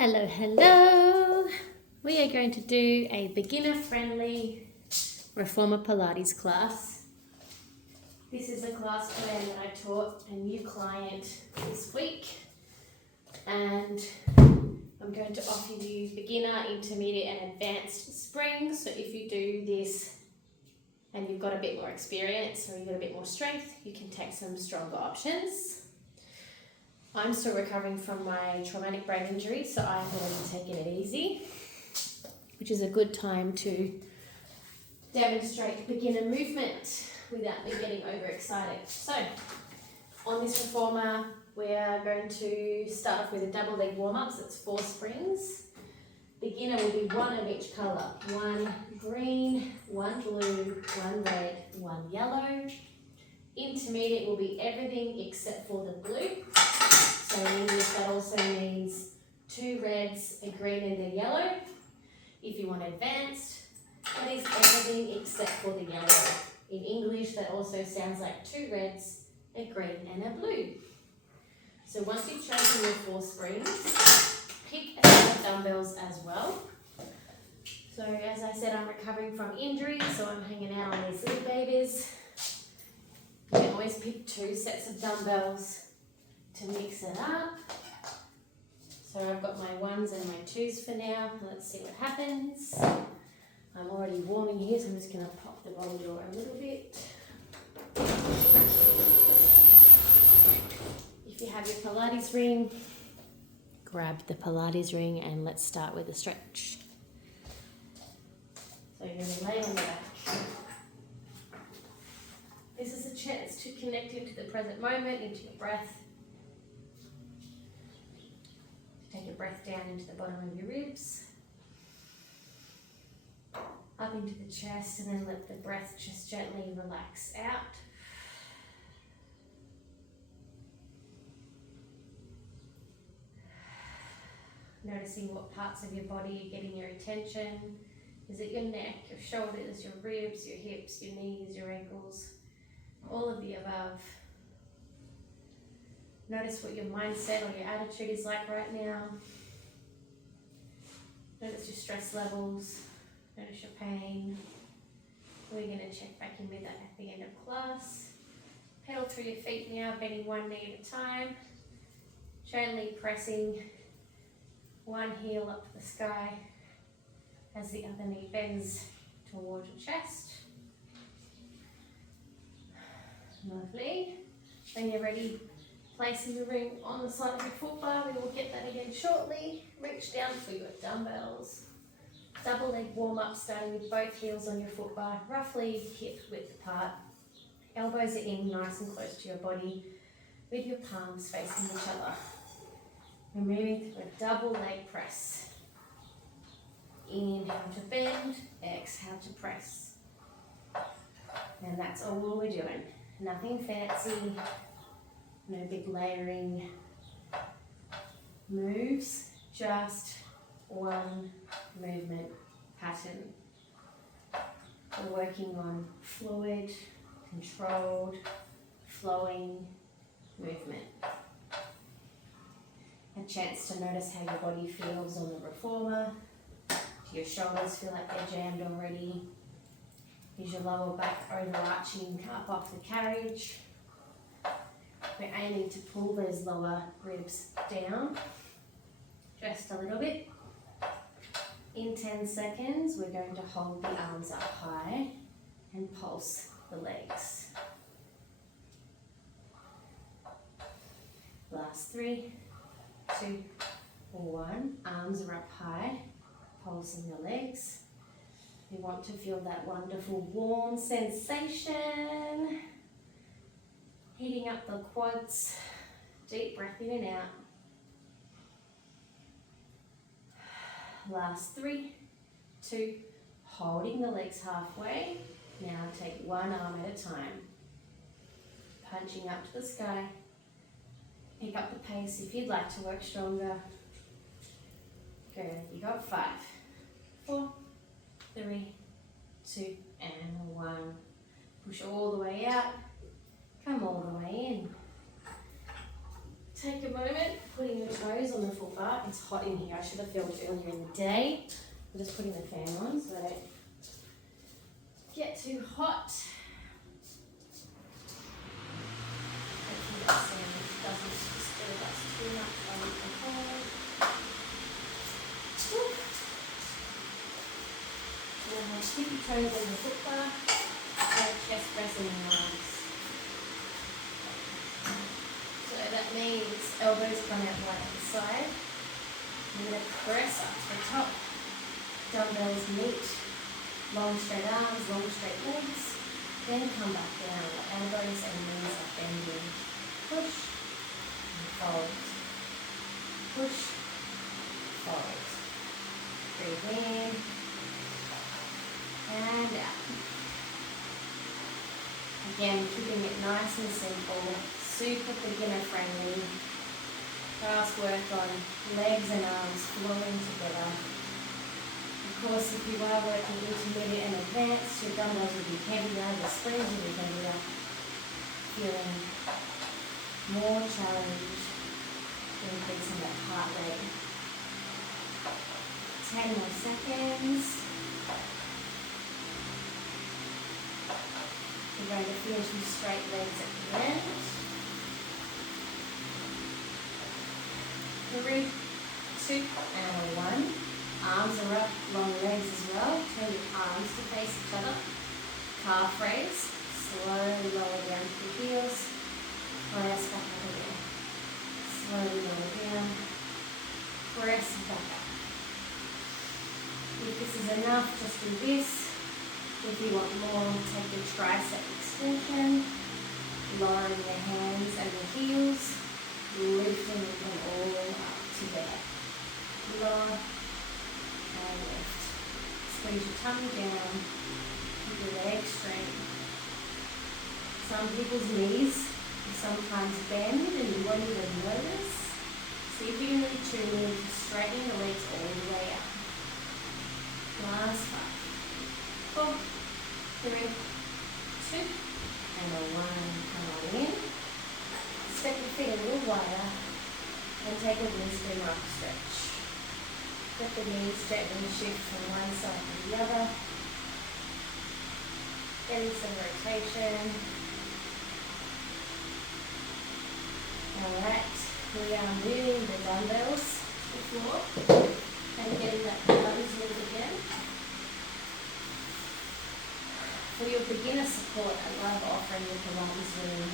Hello, hello. We are going to do a beginner-friendly reformer Pilates class. This is a class plan that I taught a new client this week, and I'm going to offer you beginner, intermediate and advanced springs. So if you do this and you've got a bit more experience or you've got a bit more strength, you can take some stronger options. I'm still recovering from my traumatic brain injury, so I'm going to be taking it easy, which is a good time to demonstrate beginner movement without me getting overexcited. So, on this reformer, we are going to start off with a double leg warm-up, so it's 4 springs. Beginner will be 1 of each colour, 1 green, 1 blue, 1 red, 1 yellow. Intermediate will be everything except for the blue. So in English that also means 2 reds, a green and a yellow. If you want advanced, that is everything except for the yellow. In English that also sounds like 2 reds, a green and a blue. So once you've chosen your 4 springs, pick a set of dumbbells as well. So as I said, I'm recovering from injury, so I'm hanging out on these little babies. You can always pick 2 sets of dumbbells to mix it up. So I've got my 1s and my 2s for now. Let's see what happens. I'm already warming here, so I'm just going to pop the roller door a little bit. If you have your Pilates ring, grab the Pilates ring and let's start with a stretch. So you're going to lay on the back. This is a chance to connect into the present moment, into your breath. Take your breath down into the bottom of your ribs, up into the chest, and then let the breath just gently relax out. Noticing what parts of your body are getting your attention. Is it your neck, your shoulders, your ribs, your hips, your knees, your ankles? All of the above. Notice what your mindset or your attitude is like right now. Notice your stress levels. Notice your pain. We're going to check back in with that at the end of class. Pedal through your feet now, bending 1 knee at a time. Gently pressing one heel up to the sky as the other knee bends towards your chest. Lovely. When you're ready, placing the ring on the side of your foot bar. We will get that again shortly. Reach down for your dumbbells. Double leg warm up, starting with both heels on your foot bar, roughly hip width apart. Elbows are in nice and close to your body with your palms facing each other. We're moving through a double leg press. Inhale to bend, exhale to press. And that's all we're doing. Nothing fancy. No big layering moves, just one movement pattern. We're working on fluid, controlled, flowing movement. A chance to notice how your body feels on the reformer. Do your shoulders feel like they're jammed already? Is your lower back overarching up off the carriage? We're aiming to pull those lower ribs down just a little bit. In 10 seconds, we're going to hold the arms up high and pulse the legs. Last 3, 2, 1. Arms are up high, pulsing the legs. We want to feel that wonderful warm sensation. Heating up the quads, deep breath in and out. Last 3, 2, holding the legs halfway. Now take one arm at a time. Punching up to the sky. Pick up the pace if you'd like to work stronger. Good, you got 5, 4, 3, 2, and 1. Push all the way out. Come all the way in. Take a moment, putting your toes on the full bar. It's hot in here. I should have filmed earlier in the day. I'm just putting the fan on so I don't get too hot. Hopefully that sound doesn't disturb us too much while we perform. Now keep your toes on the foot bar. So chest pressing in your arms. So that means elbows come out wide at the side. You're going to press up to the top. Dumbbells meet. Long straight arms, long straight legs. Then come back down. Elbows and knees are bending. Push and fold. Push, fold. Breathe in and out. Again, keeping it nice and simple. Super beginner friendly. Fast work on legs and arms flowing together. Of course, if you are working intermediate and advanced, your dumbbells will be heavier, your springs will be heavier. Feeling more challenge, increasing that heart rate. 10 more seconds. We're going to finish with straight legs at the end. 3, 2, and 1. Arms are up, long legs as well. Turn your palms to face each other. Calf raise. Slowly lower down to the heels. Press back up again. Slowly lower down. Press back up. If this is enough, just do this. If you want more, take your tricep extension. Lowering the hands and the heels. Lifting them all up together. Lower. And lift. Squeeze your tummy down. Keep your legs straight. Some people's knees sometimes bend and you won't even notice. See if you can really tune in to straighten the legs all the way up. Last 5, 4, 3, 2, and a 1. Come on in. Step your feet a little wider and take a windscreen rock stretch. Let the knees gently shift from one side to the other. Getting some rotation. Alright, we are moving the dumbbells to the floor and getting that Pilates move again. For your beginner support, I love offering the Pilates room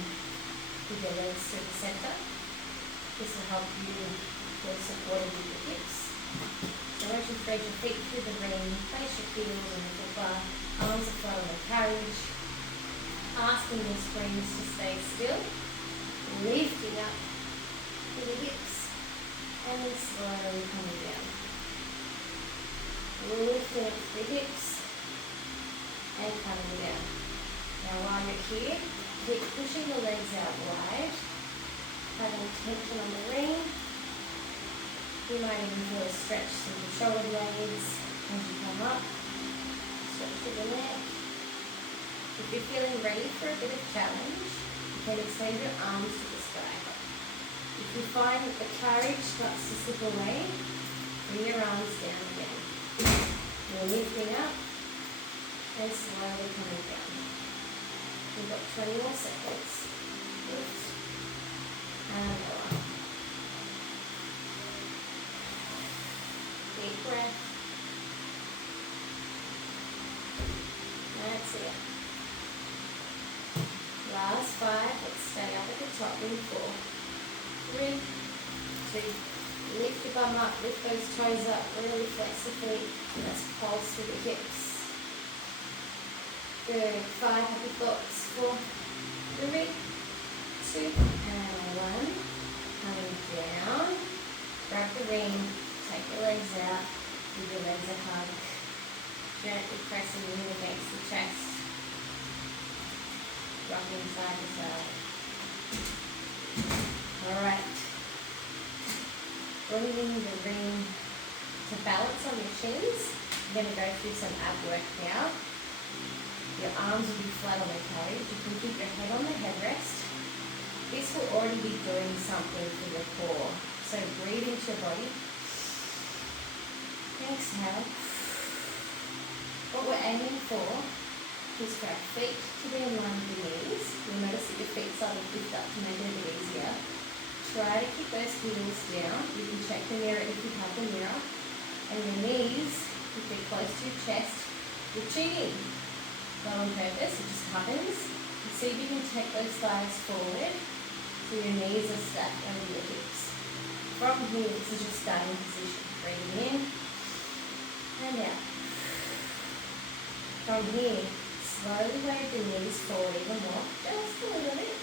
with your legs to the center. This will help you feel supported with your hips. So once you spread your feet through the ring, place your heels on the foot bar, arms are flat on the carriage, asking your springs to stay still, lifting up to the hips, and then slowly coming down. Lifting up to the hips, and coming down. Now while you're here, keep pushing the legs out wide, having tension on the ring. You might even feel a stretch through the shoulder blades as you come up. Stretch through the neck. If you're feeling ready for a bit of challenge, you can extend your arms to the sky. If you find that the carriage starts to slip away, bring your arms down again. You're lifting up and slowly coming down. We've got 20 more seconds. Lift and lower. Deep breath. That's it. Last 5. Let's stay up at the top in 4, 3, 2. Lift your bum up. Lift those toes up. Really flex the feet. Let's pulse through the hips. Good. 5 happy thoughts. 4, 3, 2, and 1. Coming down. Grab the ring. Take your legs out. Give your legs a hug. Gently pressing in against the chest. Rocking side to side. Alright. Bringing the ring to balance on your shins. I'm going to go through some ab work now. Your arms will be flat on the carriage. You can keep your head on the headrest. this will already be doing something for your core. So breathe into your body. Exhale. What we're aiming for is for our feet to be in line with your knees. You'll notice that your feet slightly lift up to make it a bit easier. Try to keep those heels down. You can check the mirror if you have the mirror. And your knees, if they're close to your chest, you're cheating. Not on purpose, it just happens. And see if you can take those thighs forward so your knees are stacked over your hips. From here, this is your starting position. Breathing in and out. From here, slowly wave the knees forward even more, just a little bit,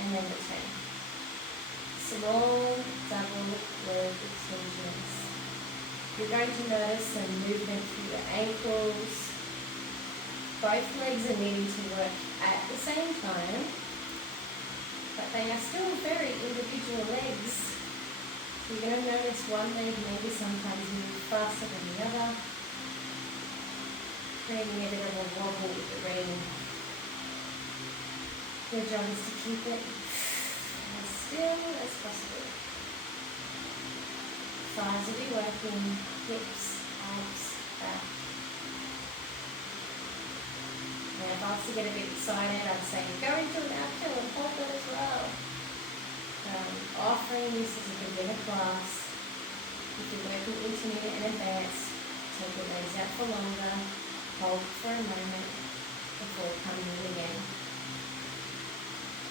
and then return. Small double leg extensions. You're going to notice some movement through the ankles. Both legs are needing to work at the same time, but they are still very individual legs. So you're going to notice one leg maybe sometimes move faster than the other, creating a bit of a wobble with the ring. Your job is to keep it as still as possible. Thighs will be working, hips, abs, back. Now if I was to get a bit excited, I'd say go into an outfill and hold that as well. Offering this as a beginner class. If you're working intermediate and advanced, take your legs out for longer. Hold for a moment before coming in again.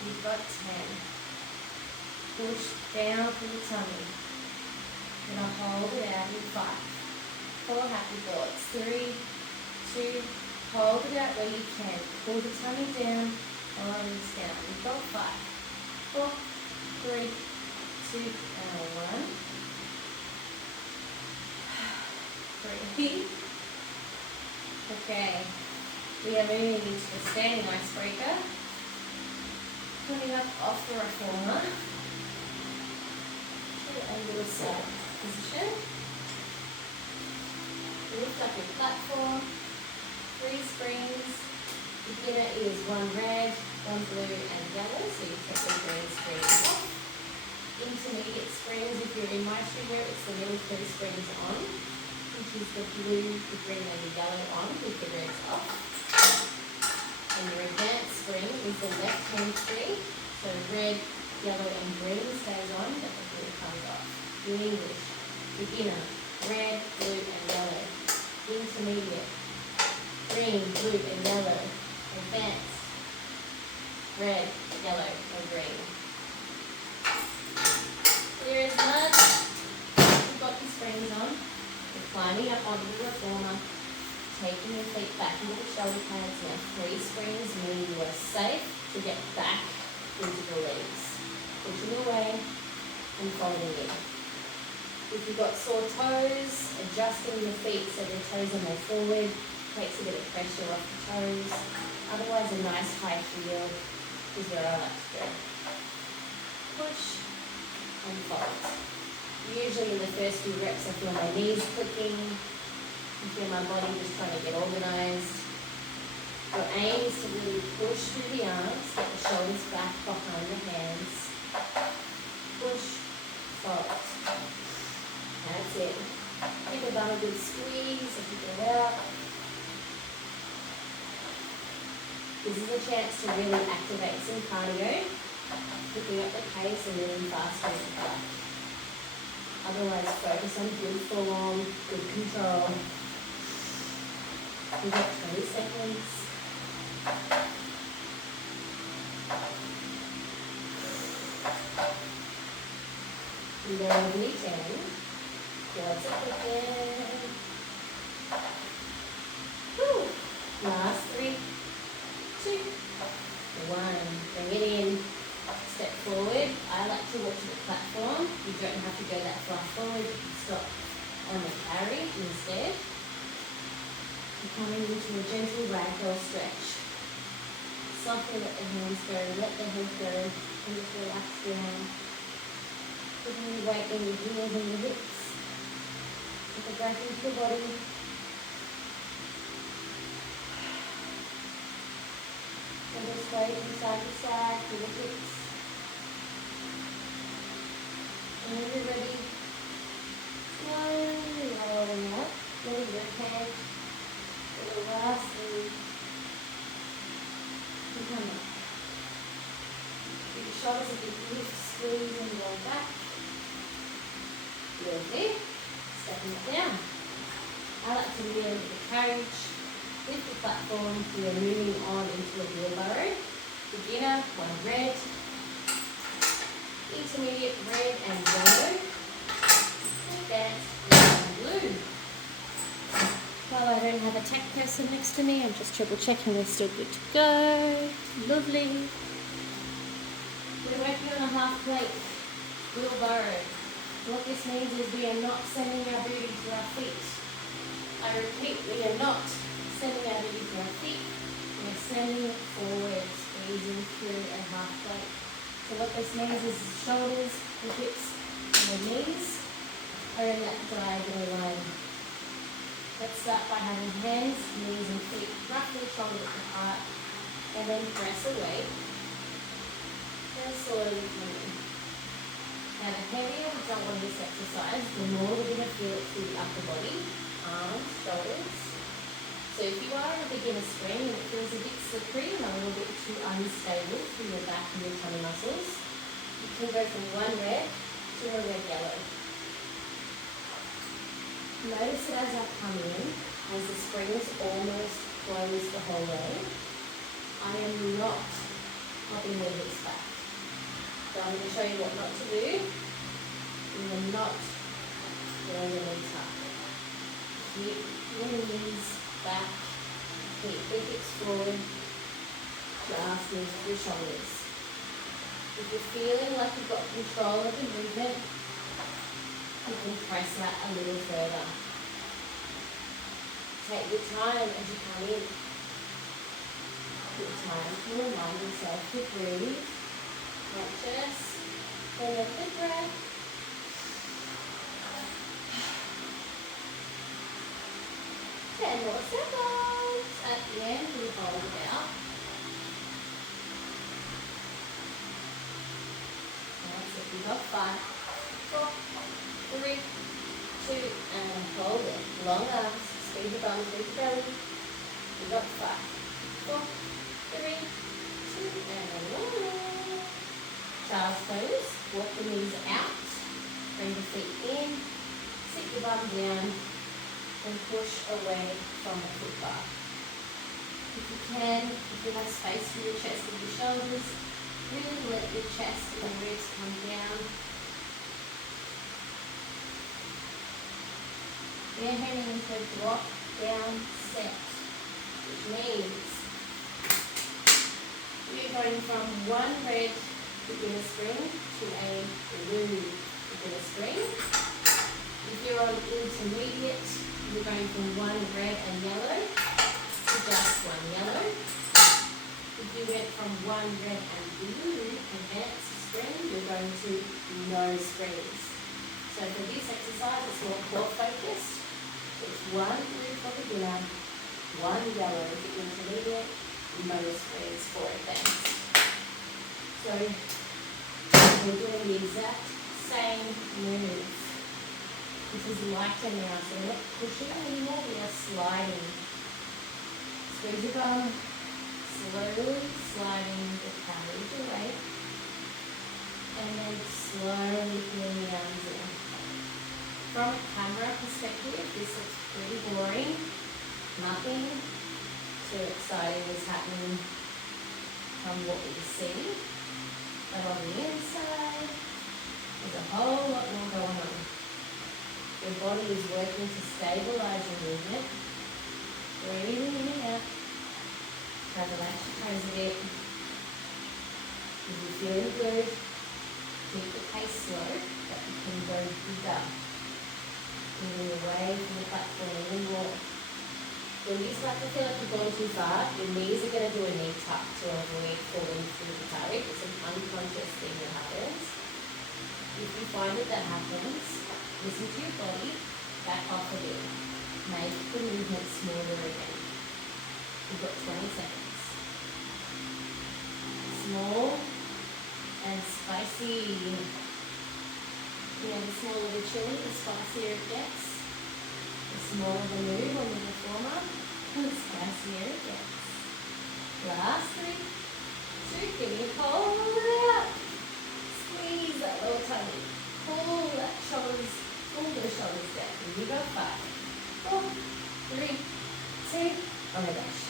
You've got 10. Push down through the tummy. You're going to hold it out in 5. 4 happy thoughts. 3, 2, hold it out where you can. Pull the tummy down, arms down. You've got 5, 4, 3, 2, and 1. Breathe. Okay, we are moving into the standing icebreaker. Coming up off the reformer to a little side position. Lift up your platform. 3 springs. Beginner is 1 red, 1 blue, and yellow. So you take the green springs off. Intermediate springs, if you're in my shoe group, it's the middle 3 springs on, which is the blue, the green, and the yellow on with the reds off. And your advanced spring is the left hamstring, so red, yellow, and green stays on, but the blue comes off. In English, beginner, red, blue, and yellow. Intermediate, green, blue, and yellow. Advanced, red, yellow, or green. Clear as mud. You've got your springs on. You're climbing up onto the reformer, taking your feet back into the shoulder pads. Now 3 springs mean you are safe to get back into the legs. Pushing away and folding in. If you've got sore toes, adjusting your feet so the toes are more forward, takes a bit of pressure off the toes. Otherwise a nice high heel is where I like to go. Push and fold. Usually in the first few reps I feel my knees clicking, I feel my body just trying to get organised. Your aim is to really push through the arms, get the shoulders back behind the hands. Push, fold. That's it. Give the bum a good squeeze as you get out. This is a chance to really activate some cardio, picking up the pace and moving faster in the back. Otherwise, focus on good form, good control. We've got 20 seconds. Slowly turn. Quads up again. Woo. Last 3, 2, 1. Bring it in. Step forward. I like to walk to the platform. You don't have to go that far forward. You can stop on the carry instead. You're coming into a gentle ragdoll stretch. Softly let the hands go, let the head go, and just relax down. Putting your weight in your heels and your hips. Get the breath into your body. And just sway from side to side through the hips When you're ready, slowly rolling up, letting your head for the last thing to come up. Keep your shoulders a bit lift, squeeze and roll back. Lovely. Stepping it down. I like to kneel with the carriage. With the platform, we are moving on into a wheelbarrow. Beginner, 1 red. Intermediate, red and yellow. Advanced, red and blue. While I don't have a tech person next to me, I'm just triple checking we're still good to go. Lovely. We're working on a half plate wheelbarrow. What this means is we are not sending our booty to our feet. I repeat, we are not sending our booty to our feet. We are sending it forward, squeezing through a half plate. So what this means is the shoulders, the hips, and the knees are in that diagonal line. Let's start by having hands, knees and feet roughly shoulder width apart, and then press away and slowly come in. Now the heavier we jump on this exercise, the more we're going to feel it through the upper body, arms, shoulders. So if you are in a beginner spring and it feels a bit slippery and a little bit too unstable through your back and your tummy muscles, you can go from 1 red to a red yellow. Notice that as I come in, as the springs almost close the whole way, I am not popping the hips back. So I'm going to show you what not to do. You are not going to knee tuck. Keep your knees back, keep the hips forward, just move through your shoulders. If you're feeling like you've got control of the movement, you can press that a little further. Take your time as you come in. Good time to remind yourself to breathe, conscious, and let the breath. 10 more seconds. At the end, we hold it out. That's it. We got 5, 4, 3, 2, and hold it. Long arms. Squeeze your bum, squeeze your belly. We got 5, 4, 3, 2, and 1. Child's pose. Walk the knees out. Bring the feet in. Sit your bum down. And push away from the foot bar. If you can, if you have space for your chest and your shoulders, really let your chest and your ribs come down. We're heading into a drop down set, which means we're going from 1 red beginner spring to a blue beginner spring. If you're on intermediate, you're going from 1 red and yellow to just 1 yellow. If you went from 1 red and blue advanced spring, you're going to no springs. So for this exercise, it's more core focused. It's 1 blue for beginner, 1 yellow for intermediate, no springs for advanced. So we're doing the exact same move. This is lighter now, so we're not pushing anymore, we are sliding. Squeeze your bum, slowly sliding the carriage away, and then slowly pulling the arms in. From a camera perspective, this looks pretty boring. Nothing too exciting is happening from what we see. But on the inside, there's a whole lot more going on. Your body is working to stabilize your movement. Breathing in and out. Try to relax your toes a bit. If you're feeling good, keep the pace slow, but you can go bigger. Moving away from the platform even more. When you start to feel like you've gone too far, your knees are going to do a knee tuck to avoid falling through the carriage. It's an unconscious thing that happens. If you find that happens, listen to your body, back off a bit. Make the movement smoother again. You've got 20 seconds. Small and spicy. Yeah, the smaller the chili, the spicier it gets. The smaller the move on the reformer, the spicier it gets. Last 3, 2, can you hold it out? Squeeze that little tummy. Pull that shoulders, pull those shoulders down. Here you go, 5, 4, 3, 2, oh my gosh.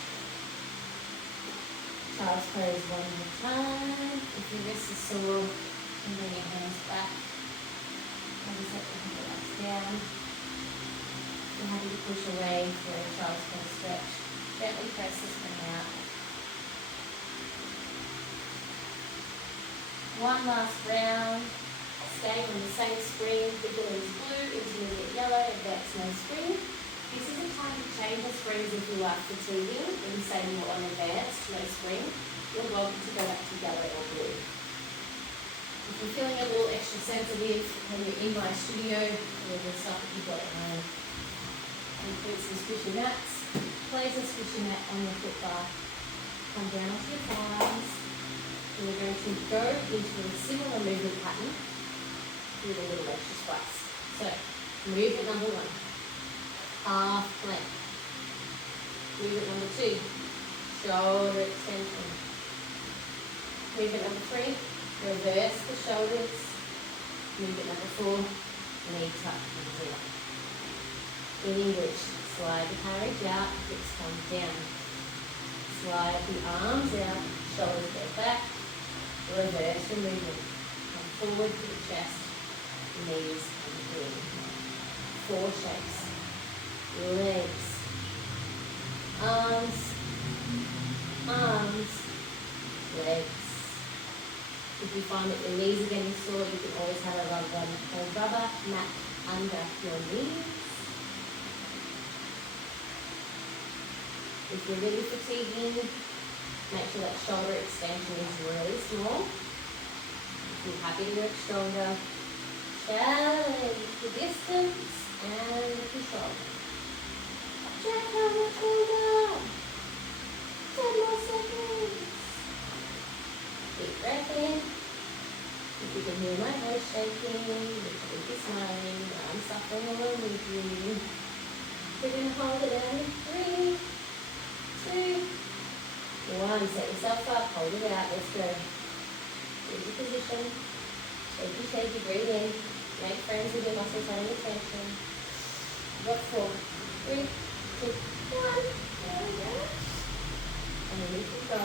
Child's pose one more time. If your wrist is sore, and bring your hands back. And just let your hands down. If you're happy to push away for a child's pose stretch, gently press this thing out. One last round. Staying on the same screen. Wiggle is blue, intermediate yellow, advance no screen. This is a time to change the screens if you are fatiguing and say more on advanced, no screen. You're welcome to go back to yellow or blue. If you're feeling a little extra sensitive when you're in my studio or the stuff that you've got at home, include some squishy mats. Place a squishy mat on your foot bar. Come down onto your thighs. And we're going to go into a similar movement pattern with a little extra spice. So, movement number 1. Half plank. Movement number 2, shoulder extension. Movement number 3, reverse the shoulders. Movement number 4, knee tuck and zero. In English, slide the carriage out, hips come down. Slide the arms out, shoulders go back. Reverse the movement. Come forward to the chest, knees come in. 4 shapes. Legs, arms, legs. If you find that your knees are getting sore, you can always have a rubber mat under your knees. If you're really fatiguing, make sure that shoulder extension is really small. If you're happy to work stronger, challenge the distance and the control. Check how much longer. 10 more seconds. Deep breath in. If you can hear my voice shaking, you can be smiling. I'm suffering along with you. We're going to hold it in 3, 2, 1. Set yourself up. Hold it out. Let's go. Here's your position. Shaky, shaky. Breathe in. Make friends with your muscles having attention. Got 4, 3, 2, 1. There we go. And then you can go.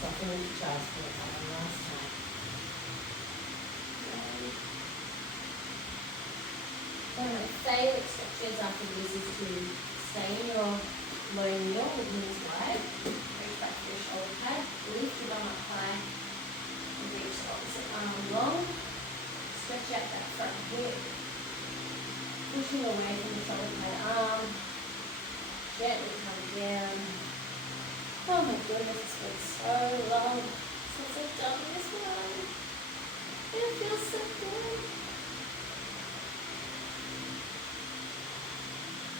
Soften into child's pose one last time. One of my favourite stretches after this is to stay in your low kneel with knees wide. Reach back to your shoulder pad. Lift your bum up high. And reach the opposite arm long. Stretch out that front hip. Pushing away from the shoulder pad arm. Gently come down. Oh my goodness, it's been so long since I've done this one. It feels so good.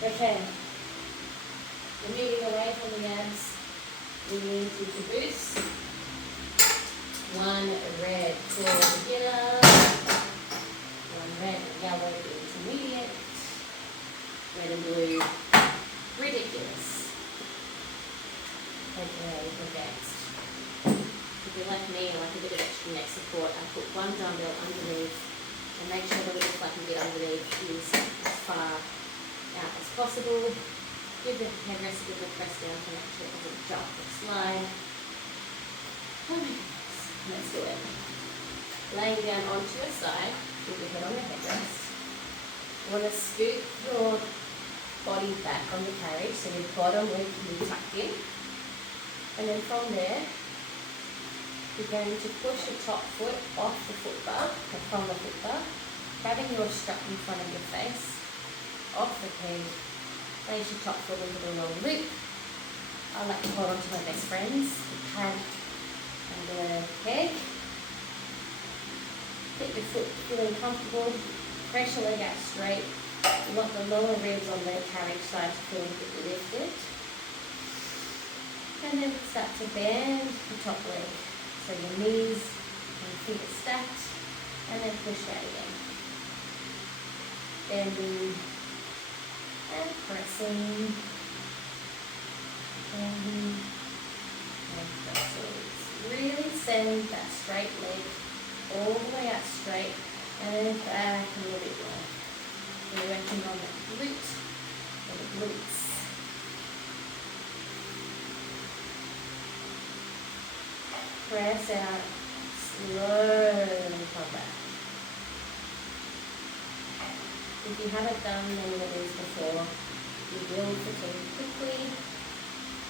Okay. We're moving away from the abs. We need to caboose. 1 red for beginner. 1 red and yellow intermediate. Red and blue ridiculous. Okay, advanced. If you're like me, I like a bit of extra neck support. I put 1 dumbbell underneath and make sure the lift I can get underneath is as far out as possible. Give the headrest a bit of a press down to make sure it doesn't jump or slide. Oh my goodness. Let's do it. Laying down onto your side with your head on your headrest. You want to scoot your body back on the carriage so your bottom leg can be tucked in. And then from there, you're going to push your top foot off the foot bar, or from the foot bar, grabbing your strap in front of your face, off the peg, place your top foot into the long loop. I like to hold on to my best friends, the pad and the peg. Get your foot feeling comfortable, press your leg out straight. You want the lower ribs on the carriage side to feel a bit lifted. And then start to bend the top leg. So your knees and your feet are stacked and then push out again. Bending and pressing. Bending and pressing. Really send that straight leg all the way out straight and then back a little bit more. We're working on the glute or the glutes. Press out, slowly come back. If you haven't done many of these before, you will fatigue quickly.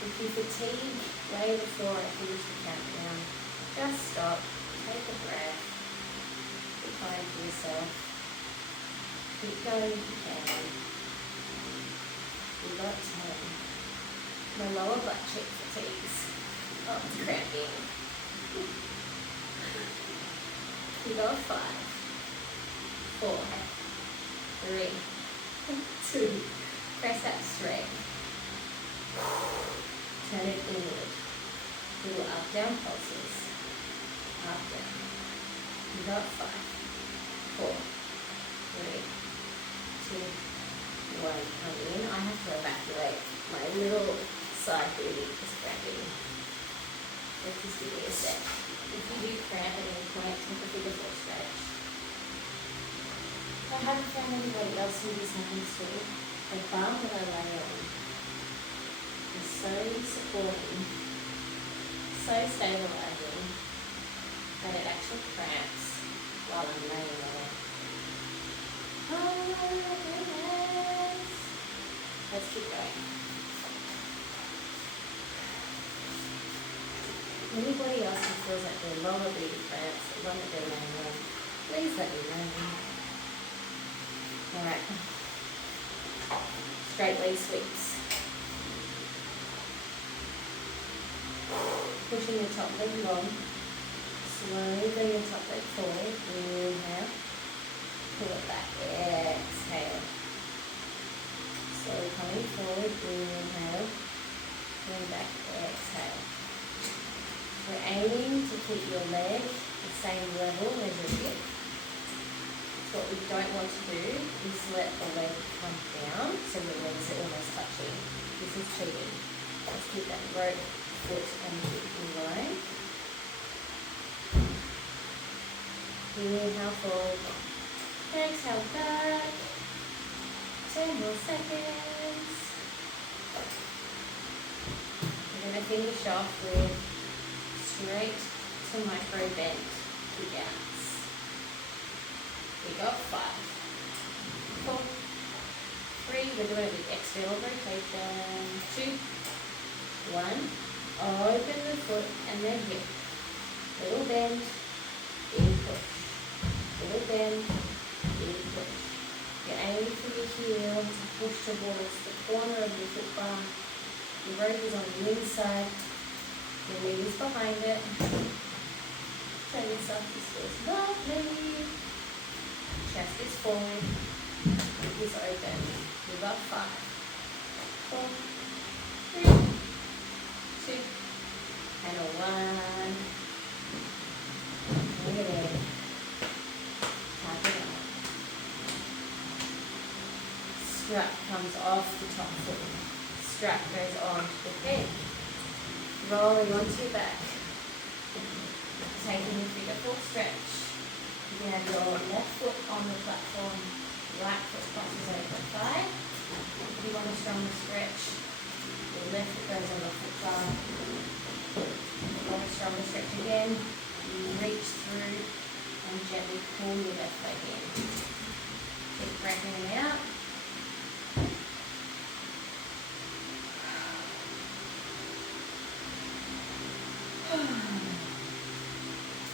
If you fatigue way before I finish the countdown, just stop, take a breath, be kind to yourself, keep going if you can. We've got 10. My lower butt cheek fatigues. Oh, it's cramping. We got 5, 4, 3, 2, press out straight. Turn it inward. Little up down pulses. Up down. We got 5, 4, 3, 2, 1. Come in. I have to evacuate. My little side booty is cramping. Just give me a sec. If you do cramp at any point, take a bigger full stretch. I haven't found anybody else who this happens to. The bum that I lay on is so supporting, so stabilizing, that it actually cramps while I'm laying on it. Oh my goodness. Let's keep going. Anybody else who feels like their lower booty cramps, the one that they're laying on, please let me know. Alright. Straight leg sweeps. Pushing your top leg long. Slowly bring your top leg forward. Inhale. Pull it back. Exhale. Slowly coming forward. Inhale. Bring back. Exhale. We're aiming to keep your leg the same level as your hip. So what we don't want to do is let the leg come down so your legs are almost touching. This is cheating. Let's keep that rope, foot and hip in line. Inhale forward. Exhale back. 10 more seconds. We're going to finish off with straight to micro bend kick outs. We got 5, 4, 3. We're doing it with external rotation. 2, 1. Open the foot and then hip. Little bend, big push. Little bend, big push. You're aiming for your heel to push towards the corner of your foot bar. Your rope is on the inside. Your knee is behind it. Turn yourself, this feels lovely. Chest is forward. Hip is open. We've got 5, 4, 3, 2, and a 1. Look at it. Tap it out. Strap comes off the top foot. Strap goes on to the head. Rolling onto your back. Taking a bigger full stretch. You can have your left foot on the platform, right foot crosses over thigh. If you want a stronger stretch, your left foot goes on the foot bar. If you want a stronger stretch again, you reach through and gently pull your left leg in. Keep breathing it out.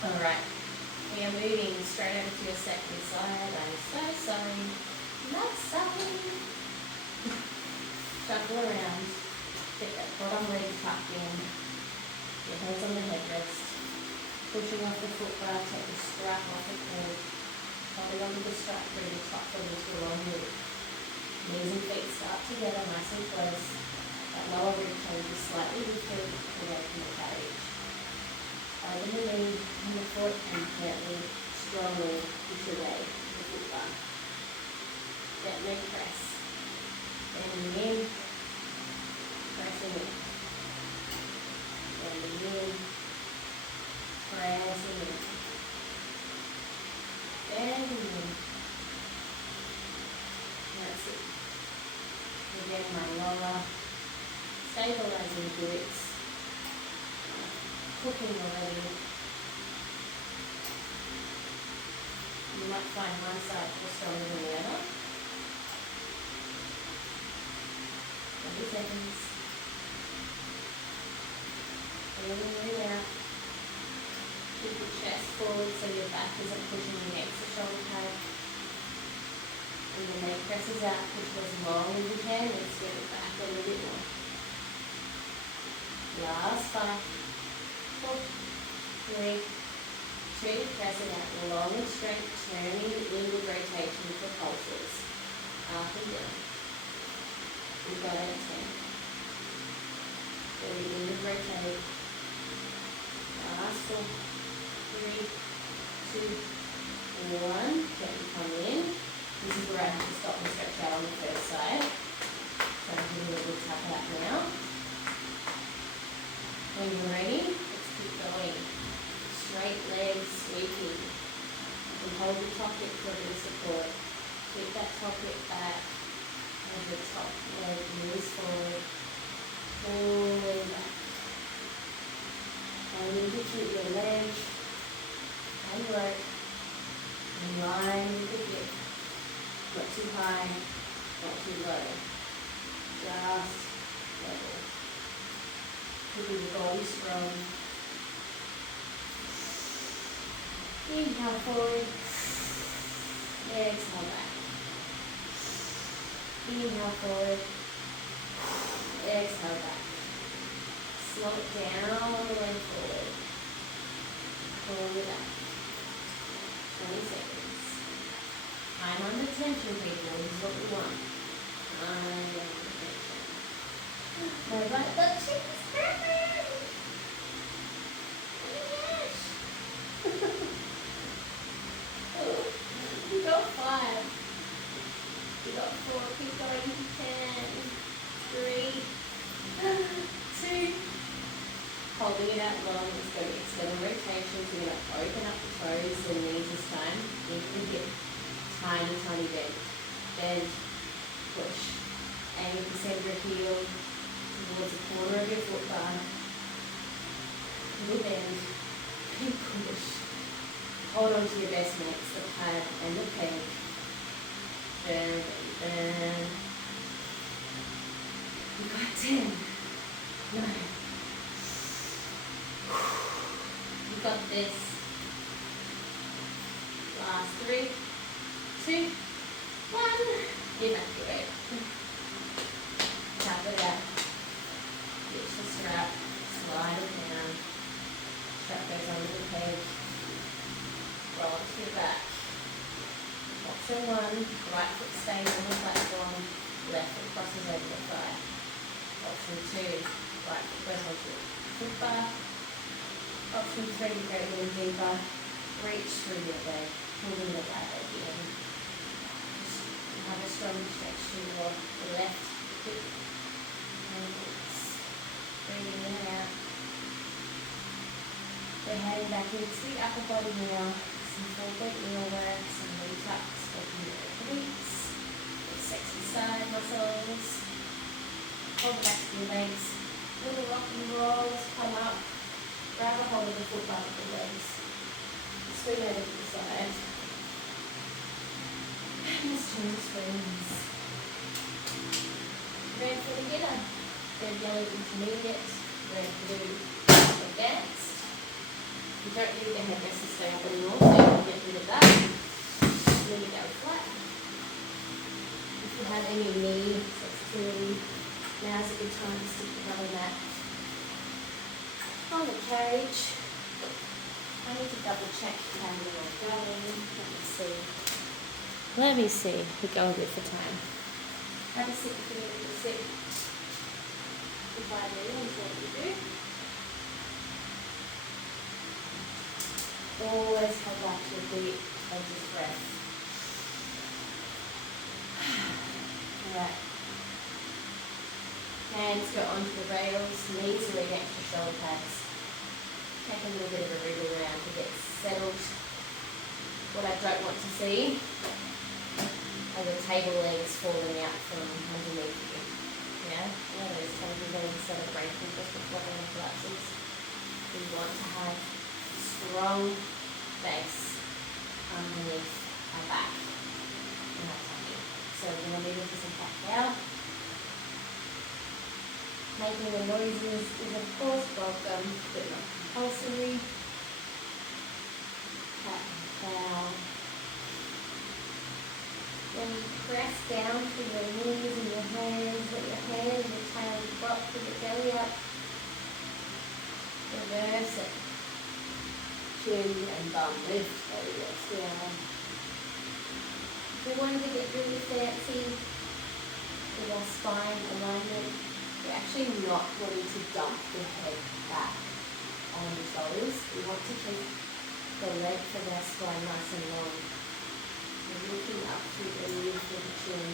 Alright, we are moving straight over to your second side. I'm so sorry. Not sorry. Shuffle around. Get that bottom leg tucked in. Your head's on the headrest. Pushing off the foot bar, take the strap off the cord. Holding onto the strap, bring the top foot into a long loop. Knees and feet start together nice and close. That lower rib cage is slightly lifted away from the cage. Open the knee and the foot and gently strongly into the foot bar. That leg press. Bending in, pressing in. Bending in, pressing in. Bending in. That's it. Again, my lower stabilizing glutes. Cooking already. You might find one side more stronger than the other. 20 seconds. In and out. Keep your chest forward so your back isn't pushing against the shoulder pad. And the leg presses out, push as long as you can and sweep it back a little bit more. Last 5, 4, 3, 2, press it out long and straight, turning inward rotation for pulses. Up and down. We've got it at 10. Very inward rotate. Last 4, 3, 2, 1. Gently come in. This is where I have to stop and stretch out on the first side. So I'm giving a good tap out now. When you're ready, let's keep going. Straight legs sweeping. And hold the top hip for a bit of support. Keep that top hip back. And the top leg moves forward. Pulling back. And you can keep your leg and work in line with the hip. Not too high, not too low. Just level. Keeping the body strong. Inhale forward. Exhale back. Inhale forward. Exhale back. Slow it down on the way forward. Pull it back. 20 seconds. I'm under tension, people. This is what we want. I'm under tension. My right butt cheek is perfect. Oh my gosh. We got 5. We got 4. Keep going to 10. 3, 2. Holding it out long. Let's go external rotations. We're going to open up the toes and knees this time. Into the hip. Tiny, tiny bend. Bend, push. Aim the center of heel towards the corner of your foot bar. Little bend. Big push. Hold on to your best mates, the pad and the peg. Bend, bend. You got 10. 9. You got this. Last 3. 2, 1, evacuate. Tap it out. Reach the strap, slide it down. Strap goes under the peg. Roll it to your back. Option 1, right foot stays on the platform, left foot crosses over the thigh. Option 2, right foot goes onto the foot bar. Option 3, go a little deeper. Reach through your leg, pulling the leg at the end. Have a strong stretch to the left hip and glutes. Breathing in and out. We're heading back into the upper body now. Some full-bent kneel work, some knee tucks, open your obliques, your sexy side muscles. Hold back to your legs. Little rock and rolls, come up. Grab a hold of the foot bar with the legs. Swing over to the side. Let's turn the springs. Red for beginner, red, yellow, intermediate, red, blue, advanced. You don't need the headrest to stay up anymore, so you can get rid of that. Let it go flat. If you have any knee sensitivity, now's a good time to stick the rubber mat on the carriage. I need to double check how many are going. Let me see. We're going good for time. Have a sit if you need to sit. If I do, I'm sure you do. Always come back to a deep, conscious breath. Alright. Hands go onto the rails, knees are against your shoulder pads. Take a little bit of a wriggle around to get settled. What I don't want to see are the table legs falling out from underneath you. Yeah? One of those table legs that are breaking just before the collapses. We want to have strong base underneath our back and our tummy. So we're going to move into some cat cow. Making the noises is of course welcome, but not compulsory. Cat and cow. When you press down through your knees and your hands, let your hands and your tail drop to the belly up. Reverse it. Chin and bum lift, belly lifts down. If we wanted to get really fancy with our spine alignment, we're actually not wanting to dump the head back on the shoulders. We want to keep the length of our spine nice and long. We're looking up through the lift of the chin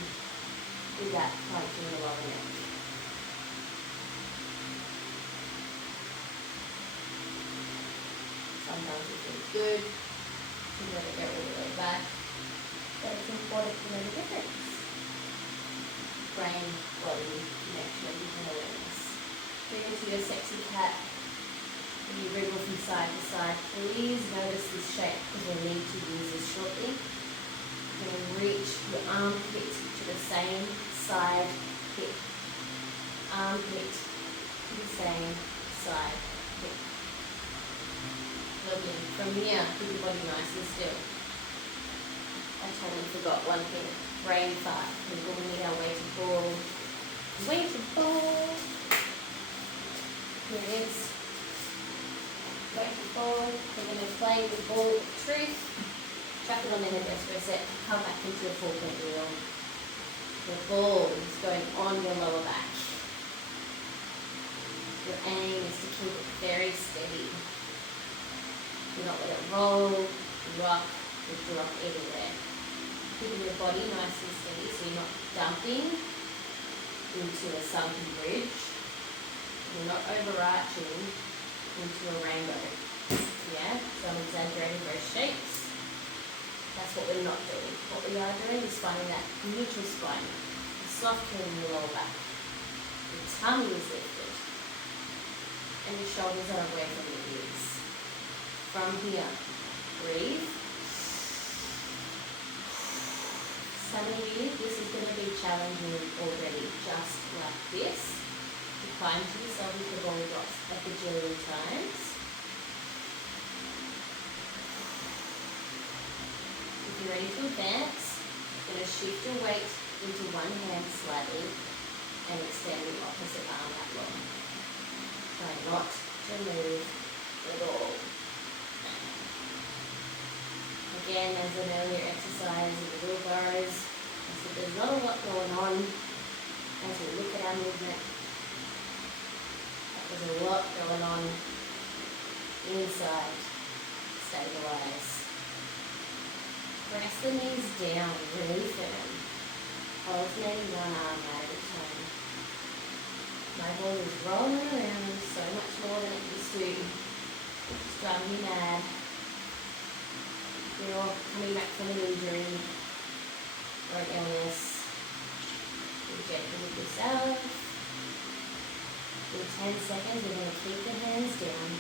without punching the lower neck. Sometimes it feels good to let it go all the way back, but it's important to know the difference. Brain, body, connection, and awareness. Bring into your sexy cat. When you wriggle from side to side, please notice this shape because we'll need to use this shortly. You're going to reach your armpit to the same side hip. Armpit to the same side hip. Lovely. From here, keep your body nice and still. I totally forgot one thing. Brain fart. We're going to need our weighted ball. Weighted ball. Here it is. Weighted ball. We're going to play with ball of truth. Chuck it on the head rest for a sec. Come back into a 4-point wheel. The ball is going on your lower back. Your aim is to keep it very steady. Do not let it roll, rock, or drop anywhere. Keeping your body nice and steady so you're not dumping into a sunken bridge. You're not overarching into a rainbow. Yeah, so I'm exaggerating those shapes. That's what we're not doing. What we are doing is finding that neutral spine, the soft curve in your lower back. The tummy is lifted, and your shoulders are away from your ears. From here, breathe. Some of you, this is going to be challenging already, just like this. To climb to yourself with the ball drops a bajillion times. If you're ready to advance, you're going to shift your weight into one hand slightly and extend the opposite arm out long. Try not to move at all. Again, as an earlier exercise in the wheelbarrows, I said there's not a lot going on as we look at our movement. There's a lot going on inside. Stabilize. Press the knees down really firm. Hold maybe one arm out at a time. My ball is rolling around so much more than it used to. It's driving me mad. You're coming back from an injury or an illness. Be gentle with yourself. In 10 seconds, we're going to keep the hands down.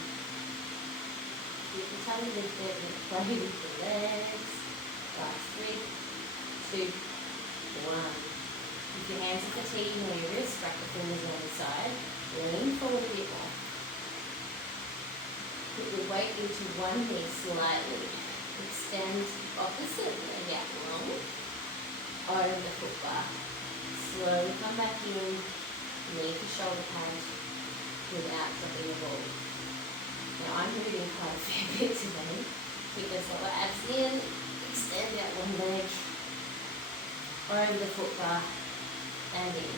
Keep the tummy lifted and play with the legs. Last 3, 2, 1. If your hands are fatiguing or your wrists, wrap the fingers on the side. Lean forward a bit more. Put your weight into one knee slightly. Extend opposite leg out long over the foot bar. Slowly come back in, leave the shoulder pad without dropping the ball. Now I'm moving quite a fair bit today. Keep those lower abs in, extend out one leg, over the foot bar and in.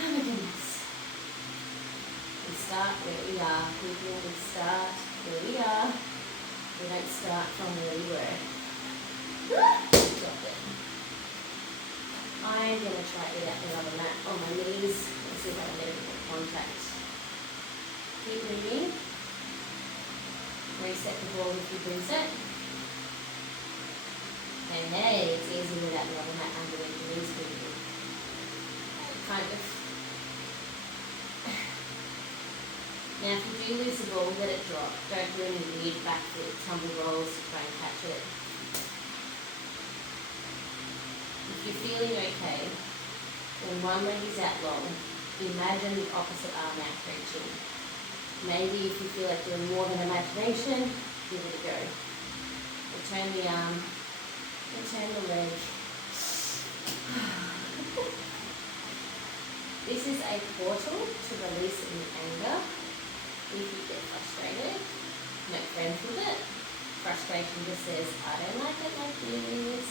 Oh my goodness. We start where we are. We start where we are. We don't start from where we were. Drop it. I'm going to try it out the other mat on my knees. Let's see if I can get a bit more contact. Keep moving. Reset the ball if you lose it. And hey, it's easy with that other mat underneath the knees moving. Kind of. Now if you do lose the ball, let it drop. Don't do any weird backflip tumble rolls to try and catch it. If you're feeling okay, when one leg is out long, imagine the opposite arm out reaching. Maybe if you feel like you're more than imagination, give it a go. Return the arm, return the leg. This is a portal to release any anger. If you get frustrated, make friends with it. Frustration just says, I don't like it like this.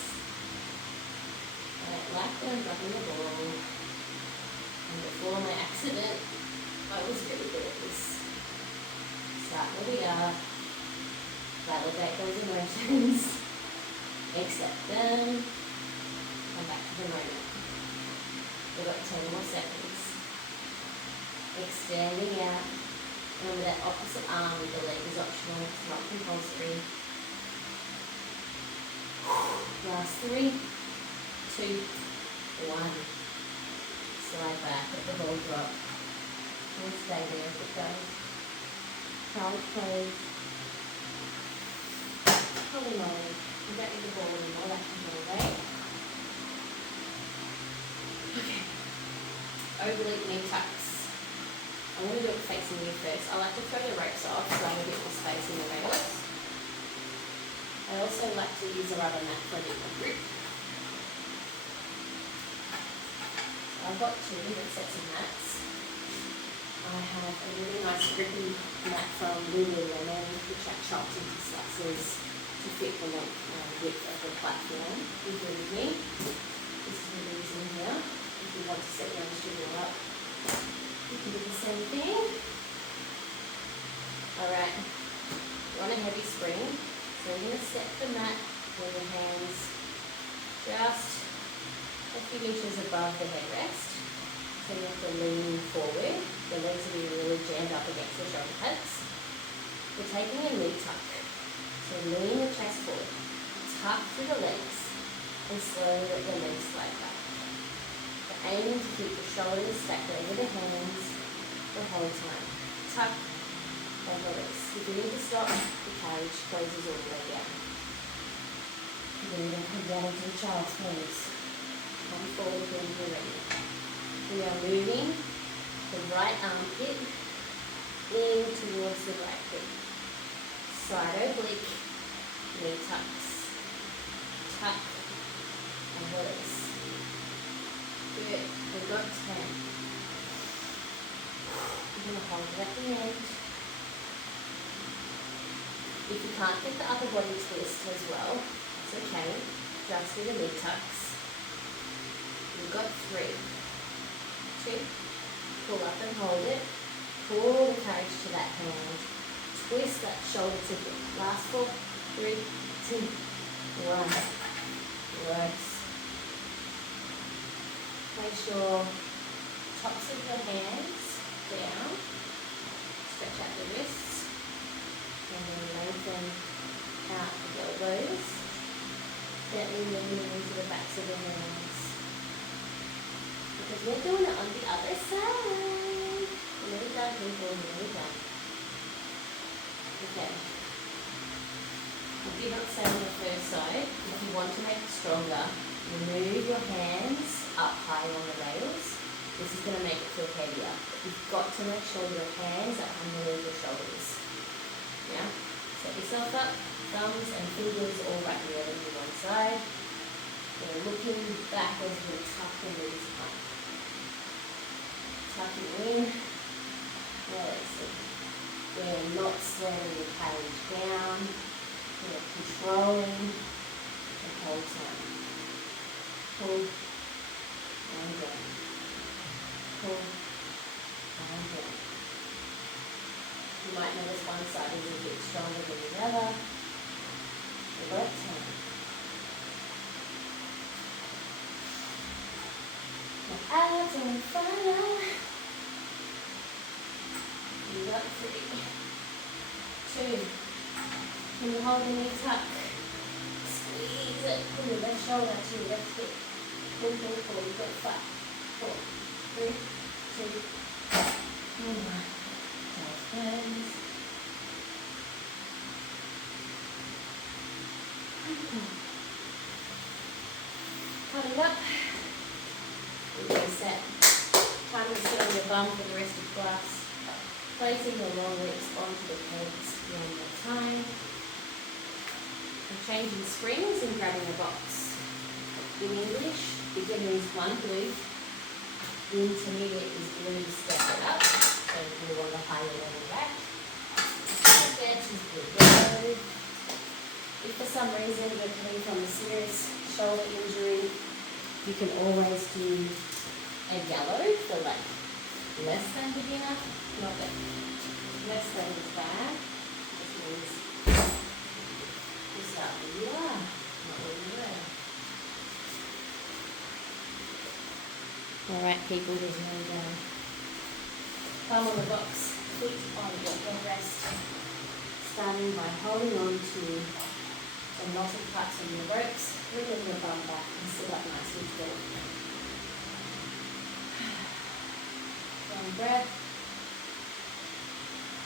I don't like that I'm dropping the ball. And before my accident, I was really good at this. Start where we are. Validate those emotions. Accept them. Come back to the moment. We've got 10 more seconds. Extending out. Remember that opposite arm with the leg is optional, it's not compulsory. Last 3, 2, 1. Slide back, let the ball drop. And stay there if it goes. Child's pose. Holy moly. You don't need the ball anymore, that can go away. Okay. Oblique knee tucks. I'm going to do it facing you first. I like to throw the ropes off so I have a bit more space in the rails. I also like to use a rubber mat for a bit more grip. So I've got 2 different sets of mats. I have a really nice grippy mat from Lululemon, which I chopped into slices to fit the length and width of the platform. Including me. This is the reason here. If you want to set your own studio up, you can do the same thing. Alright, you want a heavy spring, so you're going to set the mat with your hands just a few inches above the headrest. So you have to lean forward. The legs will be really jammed up against the shoulder pads. We're taking a knee tuck. So lean the chest forward, tuck through the legs, and slowly let the legs slide back. Aiming to keep the shoulders stacked over the hands the whole time. Tuck and release. If you need to stop, the carriage closes all the way down. Then we're going to come down into the child's pose. Come forward when you're ready. We are moving the right armpit in towards the right hip. Side oblique, knee tucks. Tuck and release. Good. We've got 10. You're going to hold it at the end. If you can't get the upper body twist as well, it's okay. Just do the knee tucks. We've got 3. 2. Pull up and hold it. Pull the carriage to that hand. Twist that shoulder to hip. Last 4, 3, 2, 1. Works. Place your tops of your hands down, stretch out the wrists, and then lengthen out the elbows, gently leaning into the backs of the hands. Because we're doing it on the other side. We're nearly done, people, we're nearly done. Okay. I did not say on the first side, if you want to make it stronger, move your hands up high on the rails. This is going to make it feel heavier. You've got to make sure your hands are underneath your shoulders. Yeah? Set yourself up, thumbs and fingers all right here on one side. We're looking back as we tuck the knees up. Tucking in, releasing. We're not slamming the carriage down. We're controlling the whole time. Pull and down. Pull and down. You might notice one side is a bit stronger than the other. got 10. Now abs on fire. You got 3, 2. Can you hold the knee tuck? Squeeze it. Pull your left shoulder to your left hip. Pull, pull, pull. You've got 5, 4, 3, 2, 1. Hands. Coming up. Reset. Time to sit on your bum for the rest of class. Placing the long legs onto the pegs one more time. And changing springs and grabbing a box. In English, beginner is 1 blue. The intermediate is blue, step it up. So blue on the higher level back. Advanced is blue yellow. If for some reason you're coming from a serious shoulder injury, you can always do a yellow for like less than beginner, not that less than is bad. This means you start where you are, not where you were. Alright people, there's no down. Thumb on the box, feet on your headrest. Starting by holding on to the knotted parts of your ropes, bringing your bum back and sit up nice and tall. Long breath.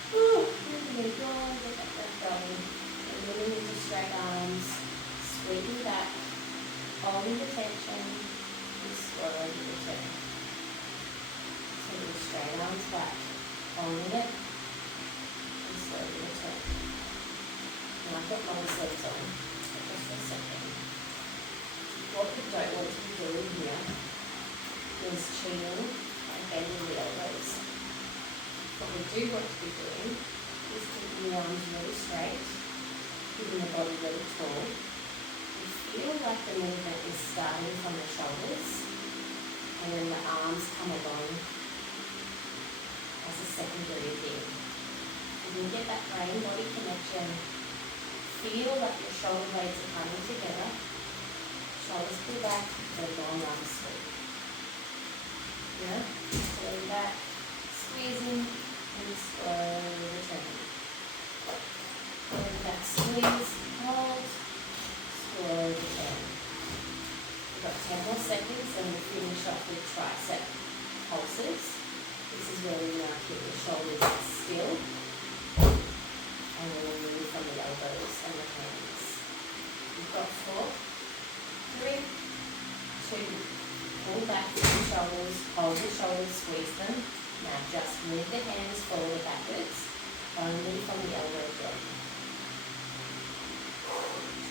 Breathing in long, get that breath going. And moving into straight arms, sweeping back, holding the tension, and slowly return. So your straight arms back, holding it, and slowly return. And I've got long sleeves on, but just for a second. What we don't want to be doing here is cheating and bending the elbows. What we do want to be doing is keeping the arms really straight, keeping the body really tall. You feel like the movement is starting from the shoulders, and then the arms come along as a secondary thing. You can get that brain-body connection. Feel like your shoulder blades are coming together. Shoulders pull back, the long arms sweep. Yeah? Pulling back, squeezing, and slowly returning. Pulling back, squeeze, hold, slowly return. We've got 10 more seconds and we'll finish off with tricep pulses. This is where we now keep the shoulders still. And we'll move from the elbows and the hands. We've got 4, 3, 2, pull back with the shoulders, hold the shoulders, squeeze them. Now just move the hands forward or backwards, only from the elbow joint.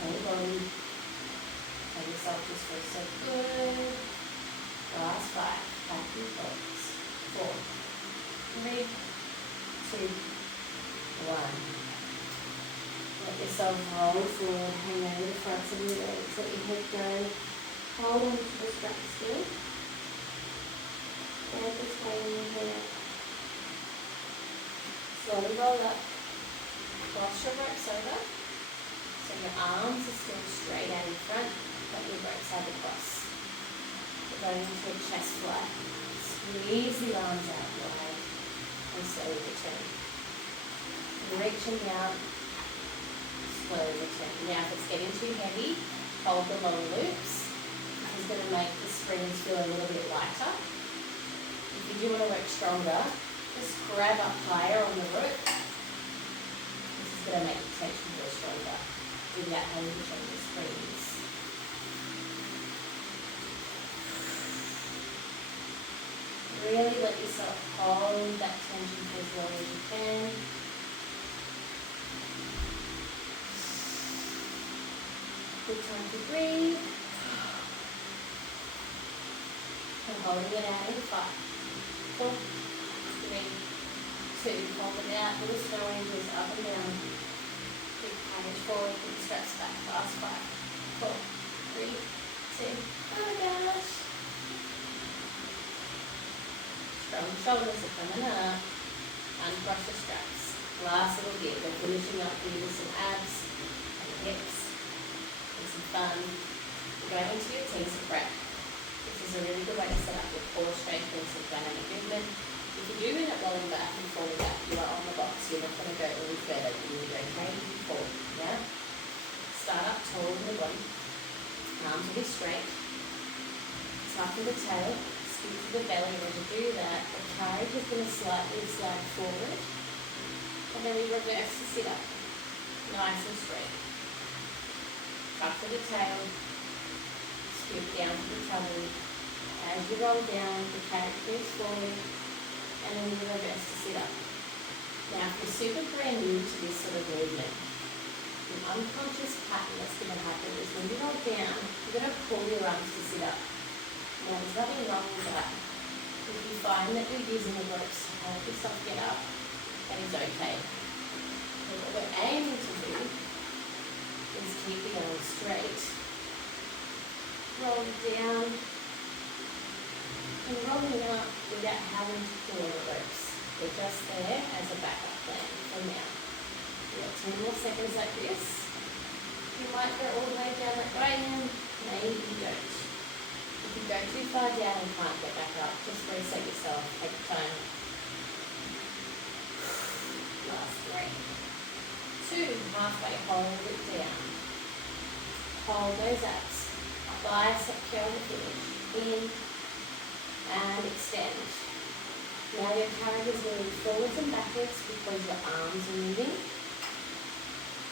Turn the body, turn yourself just for a sec. Good. Last 5, happy thoughts. 4, 3, 2, 1. Let yourself roll forward, hang over the fronts of your legs, let your head go, hold on to the strap still, and just hang your head up. Slowly roll up, cross your ropes over, so your arms are still straight out in front, but your ropes are across. You're going into a chest fly, squeeze the arms out wide, and slowly return. Reaching down, slowly return. Now if it's getting too heavy, hold the long loops. This is going to make the springs feel a little bit lighter. If you do want to work stronger, just grab up higher on the rope. This is going to make the tension feel stronger without having to change the springs. Really let yourself hold that tension for as long as you can. Good time to breathe. And holding it out in 5, 4, 3, 2. Hold it out. Little snow angels up and down. Big package forward. Put the straps back. Last 5, 4, 3, 2. Oh my gosh. Strong shoulders are coming up. Uncross the straps. Last little bit. We're finishing up here with some abs and hips. some fun. You're going into your tennis prep. This is a really good way to set up your core strength and some dynamic movement. If you do end up rolling back and falling back, you are on the box. You're not going to go any further than you go okay if you fall. Yeah? Start up tall in the body. Arms will be straight. Tuck in the tail. Scoop to the belly. And to do that, the carriage is going to slightly slide forward. And then we reverse to sit up. Nice and straight. Tuck to the tail. Scoop down to the tummy. As you roll down, the carriage moves forward. And then you reverse to sit up. Now, if you're super brand new to this sort of movement, the unconscious pattern that's going to happen is when you roll down, you're going to pull your arms to sit up. Now, there's nothing wrong with that. If you find that you're using the ropes to help yourself get up, that is okay. But what we're aiming to do is keep the arms straight, roll down, and rolling up without having to pull the ropes. They're just there as a backup plan for now. We've got 10 more seconds like this. You might go all the way down like I am, maybe you don't. If you go too far down and can't get back up, just reset yourself, take your time. Last 3. 2, halfway, hold it down. Hold those abs. Bicep curl the finish. In and extend. Now your carriage is moving forwards and backwards because your arms are moving.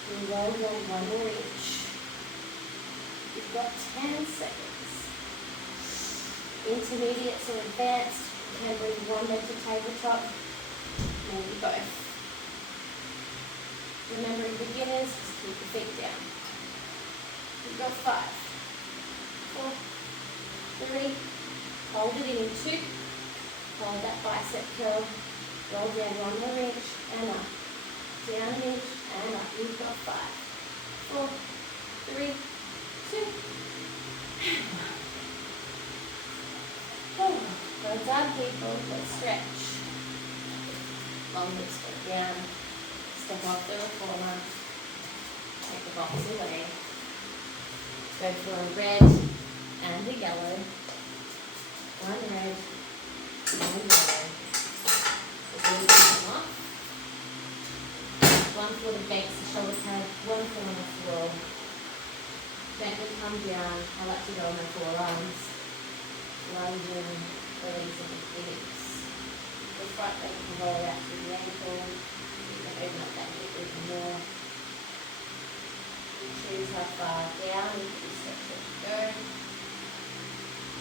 You roll down 1 more inch. You've got 10 seconds. Intermediates or advanced, you can bring one leg to tabletop. Maybe both. Remembering beginners, just keep your feet down. You've got 5, 4, 3, hold it in 2, hold that bicep curl, roll down 1 more inch and up, down an inch and up. You've got 5, 4, 3, 2, and 1. Oh, well done people, let's stretch. Long hips go down, step off the reformer, take the box away, go for a red and a yellow. 1 red, 1 yellow. The blue come off. 1 for the base, the shoulder pad, 1 for on the floor. Gently come down. I like to go on my forearms. Lunging, releasing the hips. The front leg can roll out to the ankle. You can open up that hip even more. You choose how far down you can stretch it to go.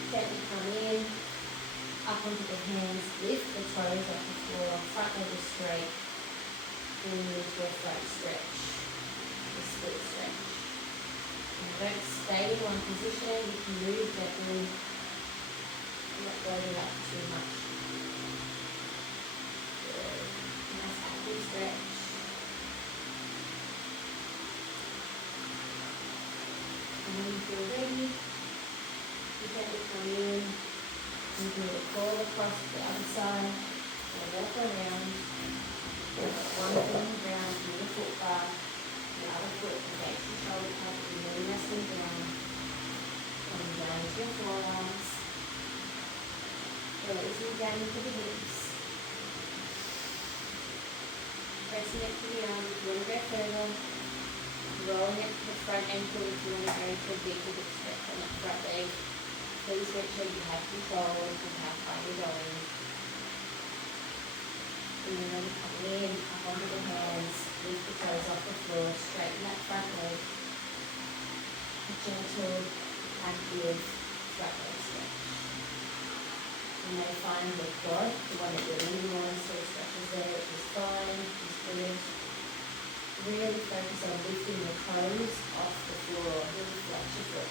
Gently come in, up onto the hands, lift the toes off the floor, front leg is straight, then move to a front stretch, a split stretch. And don't stay in one position, you can move gently, not loading up too much. Good. Nice active stretch. And when you feel ready, you gently come in, you do a curl across the other side, and walk around. 1 foot on the ground, do the foot bar, the other foot against the shoulder pad, and then resting down. Coming down to your forearms. Releasing down into the hips. Pressing it to the arms if you want to go further. Rolling it to the front ankle if you want to go to a big stretch on that front leg. Please make sure you have control of how far you're going. And then come in, up onto the hands, lift the toes off the floor, straighten that front leg. A gentle, active front leg stretch. You may find the quad, the one that you're leaning on, still stretches there, which is fine, is good. Really focus on lifting your toes off the floor, really flex your foot.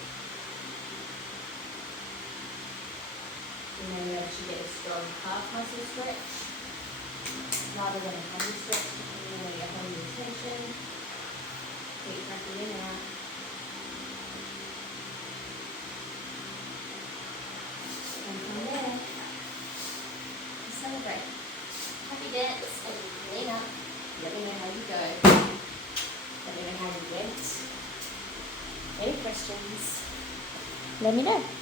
You may actually get a strong calf muscle stretch rather than a heavy stretch, depending on where you're holding your tension. Keep cracking in and out. And from there, celebrate. Happy dance and clean up. Let me know how you go. Let me know how you went. Any questions? let me know.